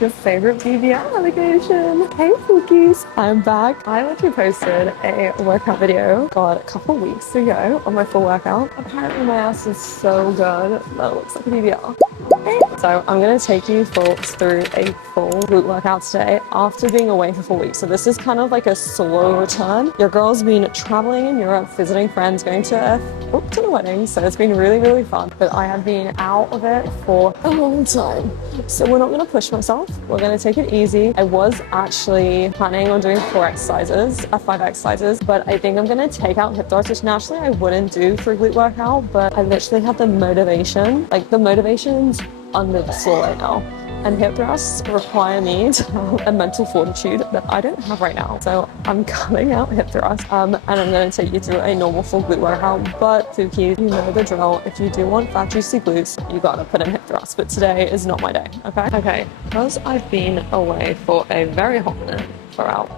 your favorite BBL allegation. Hey Fookies, I'm back. I literally posted a workout video, God, a couple weeks ago on my full workout. Apparently my ass is so good that it looks like a BBL. So I'm gonna take you folks through a full glute workout today after being away for 4 weeks. So this is kind of like a slow return. Your girl's been traveling in Europe, visiting friends, going to a wedding. So it's been really, really fun. But I have been out of it for a long time. So we're not gonna push myself. We're gonna take it easy. I was actually planning on doing 5 exercises, but I think I'm gonna take out hip thrusts, which naturally I wouldn't do for a glute workout, but I literally have the motivation, like the motivation's under the floor right now. And hip thrusts require me to have a mental fortitude that I don't have right now. So I'm cutting out hip thrusts and I'm going to take you through a normal full glute workout. But Fookies, you know the drill. If you do want fat juicy glutes, you got to put in hip thrusts. But today is not my day, okay? Okay, because I've been away for a very hot minute, for about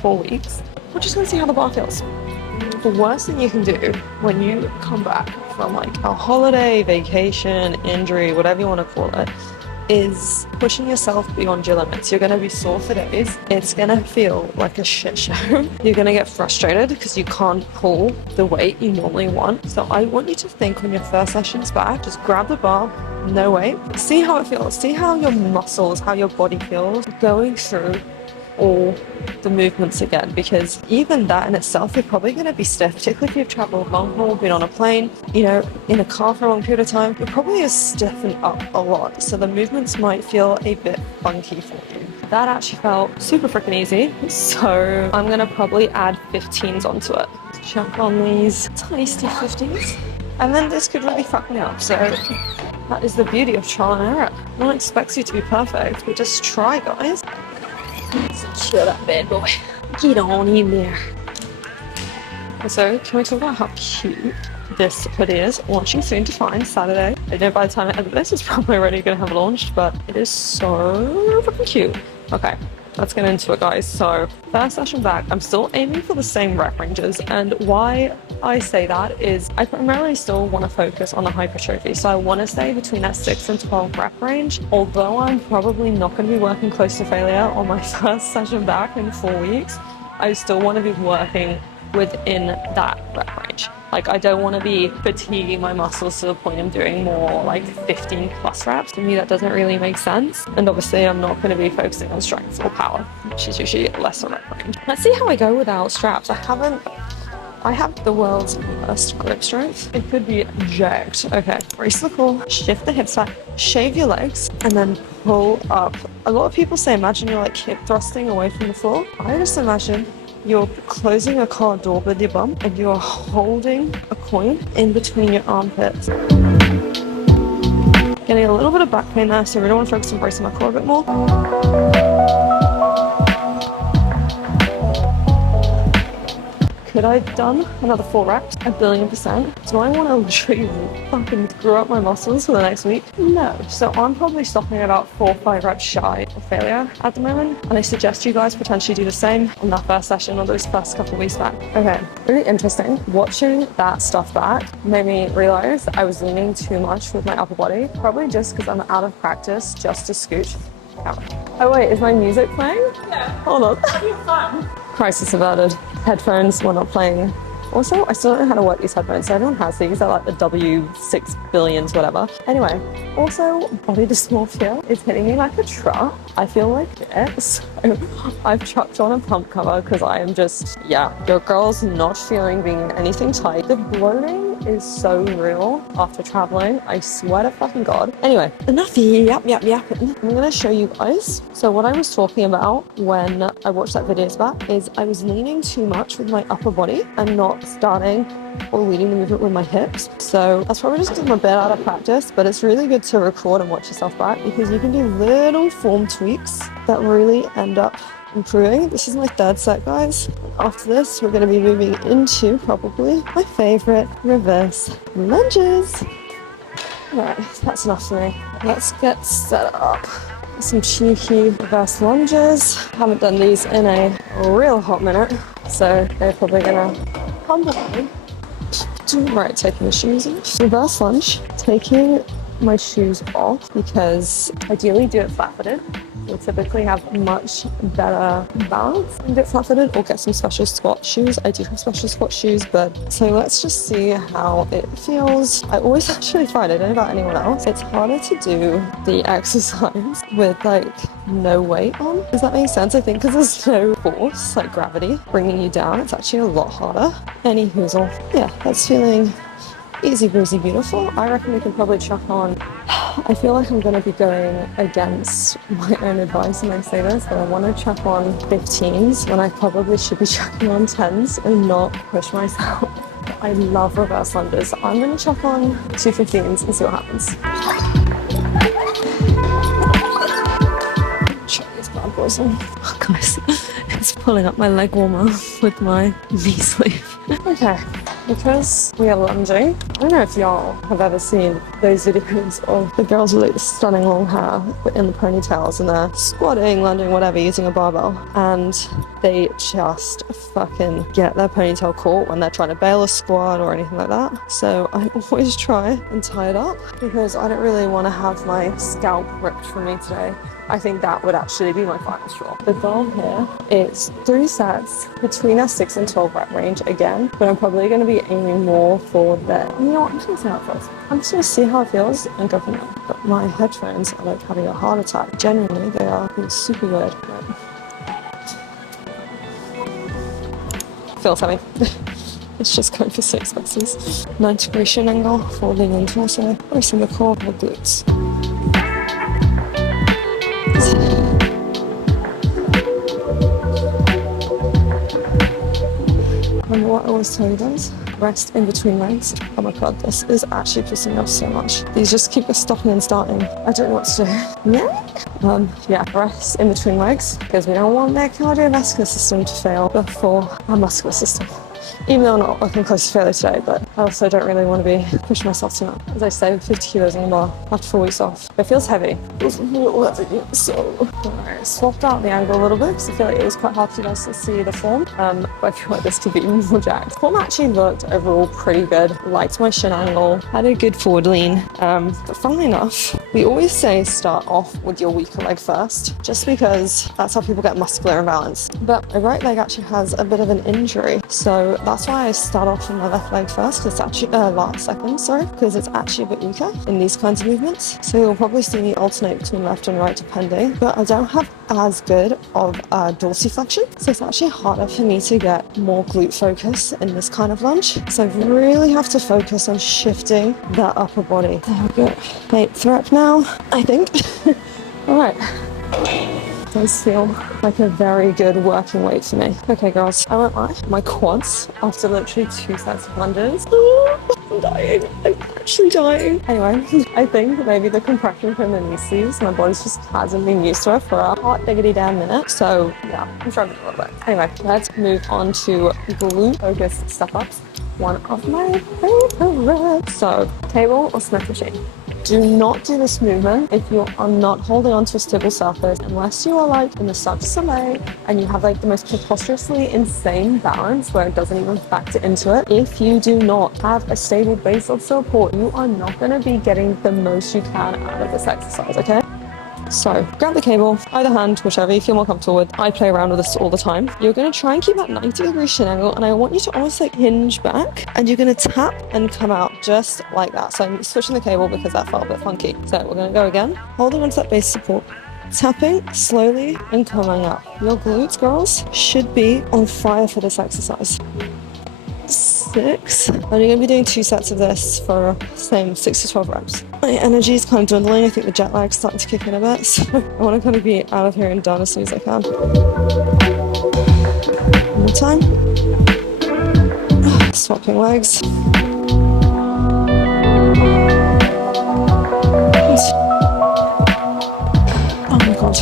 4 weeks, we're just going to see how the bar feels. The worst thing you can do when you come back from like a holiday, vacation, injury, whatever you want to call it, is pushing yourself beyond your limits. You're going to be sore for days. It's going to feel like a shit show. You're going to get frustrated because you can't pull the weight you normally want. So I want you to think when your first session's back, just grab the bar, no weight, see how it feels, see how your muscles, how your body feels going through all the movements again, because even that in itself, you're probably going to be stiff, particularly if you've traveled long haul, been on a plane, you know, in a car for a long period of time. You're probably stiffened up a lot, so the movements might feel a bit funky for you. That actually felt super freaking easy, so I'm going to probably add 15s onto it. Check on these tasty 50s, and then this could really fuck me up. So that is the beauty of trial and error. No one expects you to be perfect, but just try, guys. Secure that bad boy. Get on in there. So, can we talk about how cute this hoodie is? Launching soon to find Saturday. I know by the time I edit this, it's probably already going to have launched, but it is so freaking cute. Okay, let's get into it, guys. So, first session back, I'm still aiming for the same rep ranges, and why I say that is I primarily still want to focus on the hypertrophy. So I want to stay between that 6 and 12 rep range, although I'm probably not going to be working close to failure on my first session back in 4 weeks. I still want to be working within that rep range. Like, I don't want to be fatiguing my muscles to the point I'm doing more like 15 plus reps. To me, that doesn't really make sense. And obviously I'm not going to be focusing on strength or power, which is usually lesser rep range. Let's see how I go without straps. I have the world's worst grip strength. It could be jacked. Okay, brace the core, shift the hips back, shave your legs, and then pull up. A lot of people say, imagine you're like hip thrusting away from the floor. I just imagine you're closing a car door with your bum and you're holding a coin in between your armpits. Getting a little bit of back pain there, so I really want to focus on bracing my core a bit more. Could I have done another 4 reps? 1,000,000,000%. Do I want to literally fucking screw up my muscles for the next week? No. So I'm probably stopping at about 4 or 5 reps shy of failure at the moment. And I suggest you guys potentially do the same on that first session or those first couple of weeks back. Okay, really interesting. Watching that stuff back made me realize that I was leaning too much with my upper body. Probably just because I'm out of practice just to scoot. Oh wait, is my music playing? Yeah. Hold on. It's fun. Crisis averted. Headphones were not playing. Also, I still don't know how to work these headphones, so everyone has these. They're like the W6 billions, whatever. Anyway, also, body dysmorphia is hitting me like a truck. I feel like it, so I've chucked on a pump cover because I am just, yeah, your girl's not feeling being anything tight. The bloating is so real after traveling. I swear to fucking God. Anyway, enough yapping. I'm gonna show you guys. So what I was talking about when I watched that video back is I was leaning too much with my upper body and not starting or leading the movement with my hips. So that's probably just because I'm a bit out of practice, but it's really good to record and watch yourself back because you can do little form tweaks that really end up improving. This is my 3rd set, guys. After this, we're going to be moving into probably my favorite reverse lunges. All right, that's enough for me. Let's get set up. Some cheeky reverse lunges. Haven't done these in a real hot minute, so they're probably going to humble me. Right, taking the shoes off. Reverse lunge, taking my shoes off because ideally do it flat-footed. will typically have much better balance and get flat-footed, or get some special squat shoes. I do have special squat shoes, but so let's just see how it feels. I always actually find, I don't know about anyone else, it's harder to do the exercise with like no weight on. Does that make sense? I think because there's no force, like gravity, bringing you down, it's actually a lot harder. Any hoozle. Yeah, that's feeling easy breezy beautiful. I reckon we can probably chuck on. I feel like I'm going to be going against my own advice when I say this, but I want to chuck on 15s when I probably should be chucking on 10s and not push myself. I love reverse lunges. So I'm going to chuck on 2 15s and see what happens. Try these bad boys on. Oh, guys, it's pulling up my leg warmer with my knee sleeve. Okay. Because we are lunging, I don't know if y'all have ever seen those videos of the girls with like the stunning long hair in the ponytails and they're squatting, lunging, whatever, using a barbell, and they just fucking get their ponytail caught when they're trying to bail a squat or anything like that. So I always try and tie it up because I don't really want to have my scalp ripped from me today. I think that would actually be my final straw. The goal here is 3 sets between a 6 and 12 rep range again, but I'm probably going to be aiming more for the, you know what, I'm just going to see how it feels. I'm just going to see how it feels and go from there. But my headphones are like having a heart attack. Genuinely, they are being super weird. Feels heavy. It's just going for 6 verses. 90-degree shin angle, folding into also, bracing the core of the glutes. Remember what I always tell you guys? Rest in between legs. Oh my god, this is actually pissing me off so much. These just keep stopping and starting. I don't know what to do. Yeah, rest in between legs because we don't want their cardiovascular system to fail before our muscular system. Even though I'm not looking close to failure today, but I also don't really want to be pushing myself too much. As I say, 50 kilos on the bar after 4 weeks off. It feels heavy. It feels a little heavy, so I swapped out the angle a little bit because I feel like it was quite hard for you guys to see the form. But I feel like this could be more jacked. Form actually looked overall pretty good. Liked my shin angle, had a good forward lean. But funnily enough, we always say start off with your weaker leg first, just because that's how people get muscular imbalance. But my right leg actually has a bit of an injury, so that's why I start off with my left leg first, because it's actually because it's actually a bit weaker in these kinds of movements. So you'll probably see me alternate between left and right depending, but I don't have as good of dorsiflexion, so it's actually harder for me to get more glute focus in this kind of lunge. So I really have to focus on shifting that upper body. There we go. 8th rep now, I think. All right. Does feel like a very good working weight for me. Okay, girls, I won't lie. My quads, after literally 2 sets of lunges, I'm dying. I'm actually dying. Anyway, I think maybe the compression from the knee sleeves, my body just hasn't been used to it for a hot diggity damn minute. So yeah, I'm struggling a little bit. Anyway, let's move on to glute focused step-ups. One of my favorites. So, table or Smith machine. Do not do this movement if you are not holding onto a stable surface, unless you are like in the Cirque du Soleil and you have like the most preposterously insane balance where it doesn't even factor into it. If you do not have a stable base of support, you are not going to be getting the most you can out of this exercise, okay? So grab the cable, either hand, whichever you feel more comfortable with. I play around with this all the time. You're going to try and keep that 90-degree shin angle, and I want you to almost like hinge back, and you're going to tap and come out just like that. So I'm switching the cable because that felt a bit funky. So we're going to go again, holding onto that base support, tapping slowly and coming up. Your glutes, girls, should be on fire for this exercise. 6, and you're going to be doing 2 sets of this for same 6 to 12 reps. My energy is kind of dwindling. I think the jet lag's starting to kick in a bit, so I want to kind of be out of here and done as soon as I can. One more time. Swapping legs. Oh my god.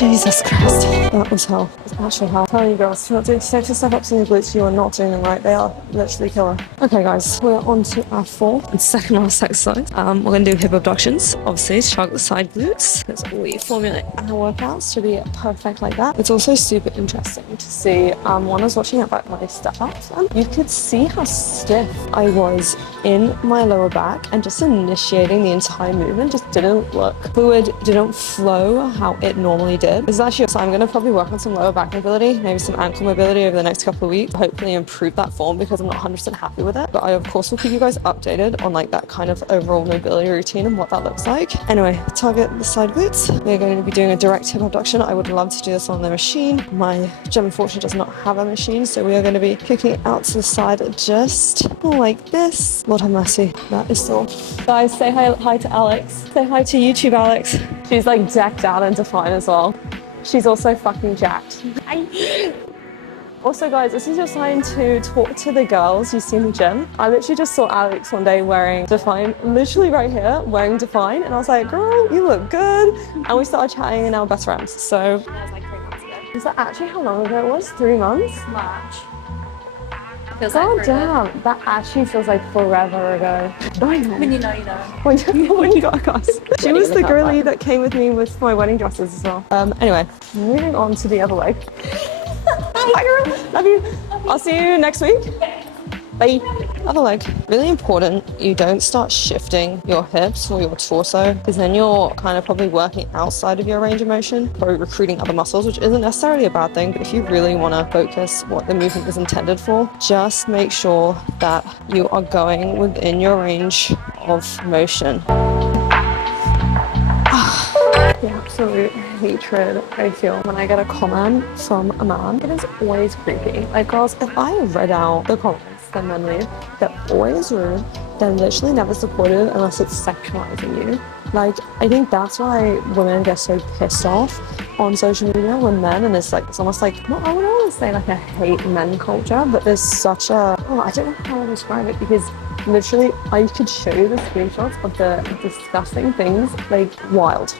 Jesus Christ. That was hell. It was actually hell. I'm telling you girls, if you're not doing safety step-ups in your glutes, you are not doing them right. They are literally killer. Okay guys, we're on to our fourth and second last exercise. We're going to do hip abductions, obviously to target the side glutes, because we formulate our workouts to be perfect like that. It's also super interesting to see, when I was watching about my step-ups, you could see how stiff I was in my lower back, and just initiating the entire movement just didn't look fluid, didn't flow how it normally did. This is actually, so I'm going to probably work on some lower back mobility, maybe some ankle mobility over the next couple of weeks, hopefully improve that form because I'm not 100% happy with it. But I of course will keep you guys updated on like that kind of overall mobility routine and what that looks like. Anyway, target the side glutes. We're going to be doing a direct hip abduction. I would love to do this on the machine. My gym unfortunately does not have a machine, so we are going to be kicking it out to the side just like this. Lord have mercy, that is sore. Guys, say hi to Alex. Say hi to YouTube Alex. She's like decked out and defined as well. She's also fucking jacked. Also guys, this is your sign to talk to the girls you see in the gym. I literally just saw Alex one day wearing Define, literally right here, wearing Define, and I was like, girl, you look good. And we started chatting and now we're best friends, so. That was like 3 months ago. Is that actually how long ago it was? 3 months? March. Feels God like damn, that actually feels like forever ago. I know. When you know, you know. When you got guys. She was the girlie that came with me with my wedding dresses as well. Anyway, moving on to the other leg. Bye girl, love you. I'll see you next week. Bye. Other leg, really important you don't start shifting your hips or your torso, because then you're kind of probably working outside of your range of motion, probably recruiting other muscles, which isn't necessarily a bad thing, but if you really want to focus what the movement is intended for, just make sure that you are going within your range of motion. The absolute hatred I feel when I get a comment from a man, it is always creepy. Like girls, if I read out the comments that men leave, they're always rude, they're literally never supportive unless it's sexualizing you. Like, I think that's why women get so pissed off on social media when men, and it's like, it's almost like, well, I would always say like a hate men culture, but there's such a, oh, I don't know how to describe it, because literally I could show you the screenshots of the disgusting things, like wild.